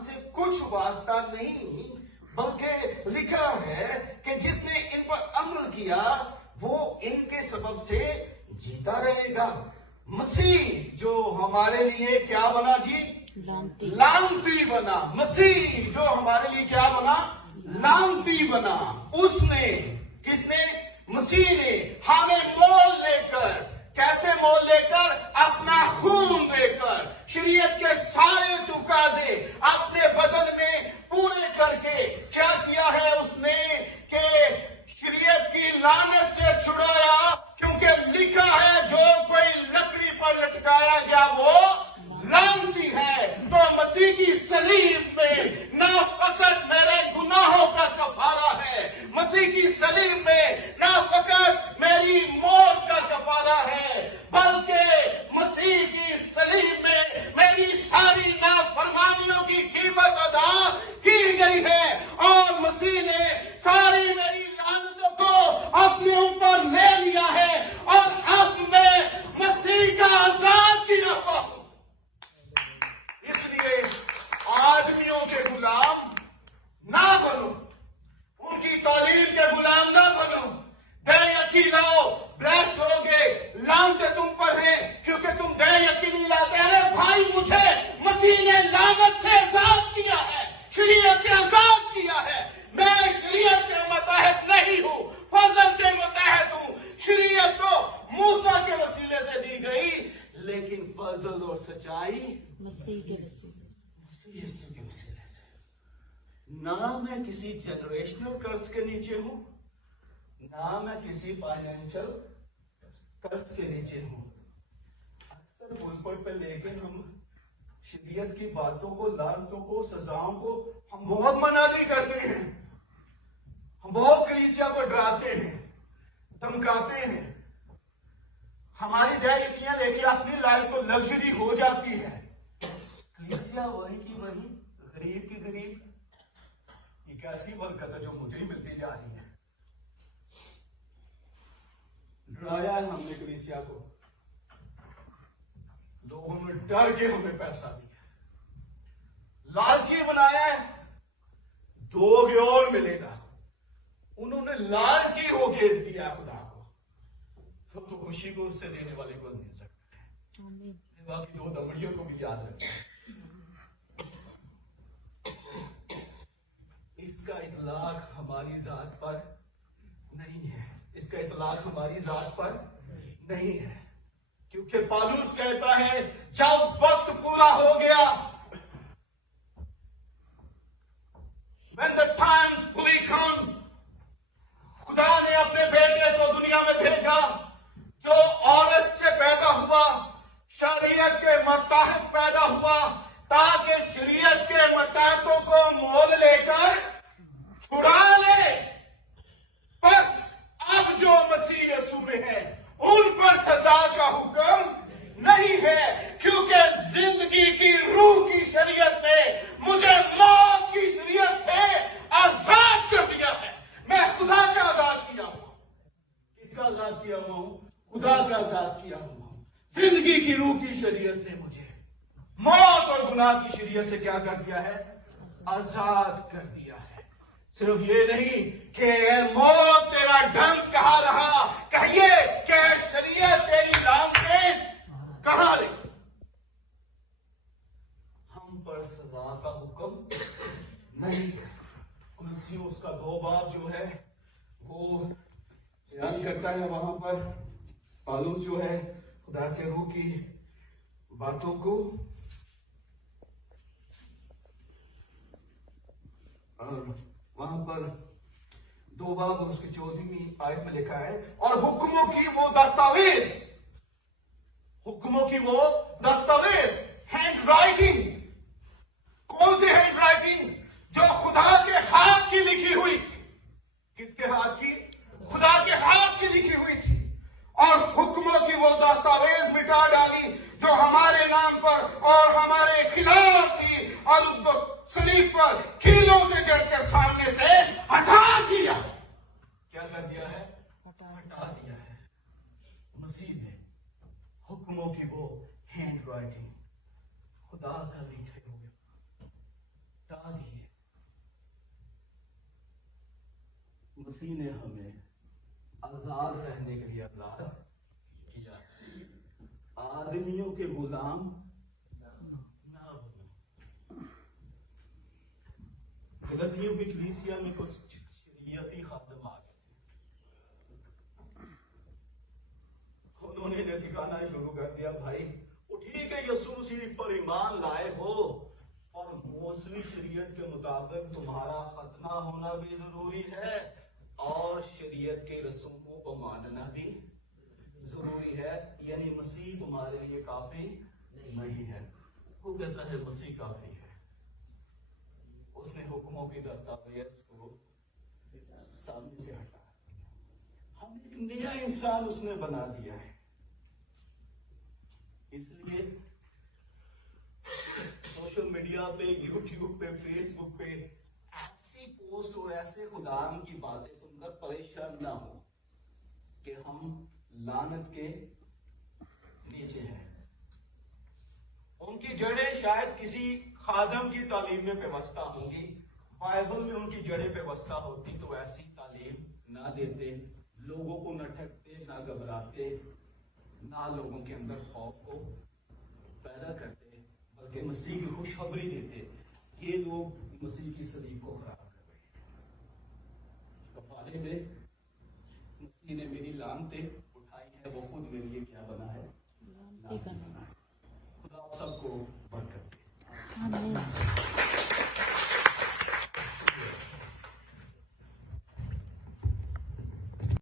से कुछ वास्ता नहीं, बल्कि लिखा है कि जिसने इन पर अमल किया वो इनके सबब से जीता रहेगा। मसीह जो हमारे लिए क्या बना जी? लानती बना। मसीह जो हमारे लिए क्या बना? लानती बना। उसने, किसने? मसीह ने हमें मोल लेकर, कैसे मोल लेकर? अपना खून देकर, शरीयत के सारे तुकाजे अपने बदन में पूरे करके क्या किया है उसने? कि शरीयत की लानत से छुड़ाया, क्योंकि लिखा है जो कोई लकड़ी पर लटकाया गया वो लानती है। तो मसीह की सलीब में ना फकत मेरे गुनाहों का कफारा है, मसीह की सलीब में ना फकत मेरी मौत का कफारा है, बल्कि मसीह की सलीब में मेरी सारी नाफरमानियों की कीमत अदा की गई है। और मसीह ने सारी मेरी लानतों को अपने ऊपर ले लिया है और अब मैं मसीह का आजाद किया हुआ हूं। इसलिए आदमियों के गुलाम ना बनो, उनकी तालीम के गुलाम ना बनो। दया यकीन लाओ, ब्लेस्ड होगे, लानते तुम पर है क्योंकि तुम दया यकीन नहीं लाते। अरे भाई, मुझे मसीह ने लानत से आजाद किया है, शरीयत से आजाद किया है। मैं शरीयत के मुताबिक नहीं हूं, फजल के मुताबिक हूं। शरीयत तो मूसा के वसीले से दी गई, लेकिन फजल और सच्चाई मसीह के वसीले यीशु के वसीले से। ना मैं किसी जनरेशनल कर्ज के नीचे हूं, ना मैं किसी फाइनेंशियल कर्ज के नीचे हूं। अक्सर पुलपट पे लेके हम शरीयत की बातों को, लानतों को, सजाओं को हम बहुत मनादी करते हैं, हम बहुत कलीसिया को डराते हैं, धमकाते हैं। हमारी दया लेके अपनी लाइफ को लग्जरी हो जाती है। कलीसिया वही की वही, गरीब की गरीब। ये कैसी बरकत है जो मुझे ही मिलती जा रही है। डराया है हमने कलीसिया को, लोगों ने डर के हमें पैसा दिया, लालची बनाया है, दोगे और मिलेगा। उन्होंने लालची होके दिया खुदा को, तो खुशी को उससे देने वाले को अजीज रखता है। बाकी दो दमड़ियों को भी याद रखना है। इसका इतलाक हमारी जात पर नहीं है, इसका इतलाक हमारी जात पर नहीं है, क्योंकि पौलुस कहता है जब वक्त पूरा हो गया, when the times fully come, खुदा ने अपने बेटे को दुनिया में भेजा जो औरत से पैदा हुआ, शरीयत के मुताबिक पैदा हुआ, ताकि शरीयत के मुताबिकों को मोल लेकर छुड़ा ले। बस अब जो मसीह यीशु में है उन पर सजा का हुक्म नहीं है, क्योंकि जिंदगी की रूह की शरीयत ने मुझे मौत की शरीयत से आजाद कर दिया है। मैं खुदा का आजाद किया हुआ। किसका आजाद किया हुआ हूं? खुदा का आजाद किया हुआ हूं। जिंदगी की रूह की शरीयत ने मुझे मौत और गुनाह की शरीयत से क्या कर दिया है? आजाद कर दिया है। सिर्फ ये नहीं कि मौत तेरा ढंग कहां रहा, कहिए कि शरीयत तेरी लाम से कहां रही। हम पर सजा का हुक्म नहीं है। मसीह उसका 2 बाब जो है वो बयान करता है वहां पर। पौलुस जो है खुदा के रूह की बातों को, और वहां पर 2 बाब उसकी 14वीं आयत में लिखा है, और हुक्मों की वो दस्तावेज, हुक्मों की वो दस्तावेज, हैंड राइटिंग। कौन सी हैंड राइटिंग? जो खुदा के हाथ की लिखी हुई थी। किसके हाथ की? खुदा के हाथ की लिखी हुई थी। और हुक्मों की वो दस्तावेज मिटा डाली जो हमारे नाम पर और हमारे खिलाफ थी, और उसको सलीब पर कीलों से जड़कर सामने से हटा दिया। क्या कर दिया है? हटा दिया है। मसीह ने हुक्मों की वो हैंड राइटिंग, खुदा का लिखे हुए मसीह ने हमें आजाद रहने के लिए आजाद किया, आदमियों के गुलाम ना बनो। गलतियों की कलीसिया में कुछ शरीयती खादम आ गए, उन्होंने इन्हें सिखाना शुरू कर दिया, भाई वो ठीक है यीशु मसीह पर ईमान लाए हो और मौसमी शरीयत के मुताबिक तुम्हारा खतना होना भी जरूरी है और शरीयत के रसूमों को मानना भी जरूरी है, यानी मसीह तुम्हारे लिए काफी नहीं है। वो कहता है मसीह काफी है। उसने हुक्मों की दस्तावेज को सामने से हटा दिया, हम एक नया इंसान उसने बना दिया है। इसलिए सोशल मीडिया पे, यूट्यूब पे, फेसबुक पे ऐसी पोस्ट और ऐसे खुदाम की बातें सुनकर परेशान ना हो कि हम लानत के नीचे हैं। उनकी जड़ें शायद किसी खादम की तालीम में पेवस्ता होंगी, बाइबल में उनकी जड़ें पेवस्ता होती तो ऐसी तालीम ना देते, लोगों को न ठगते, ना घबराते, ना लोगों के अंदर खौफ को पैदा करते, बल्कि मसीह की खुशखबरी देते। ये लोग मसीह की सलीब को खराब कर रहे हैं। कफारे में मसीह ने मेरी लानतें उठाई है, वो खुद मेरे लिए क्या बना है?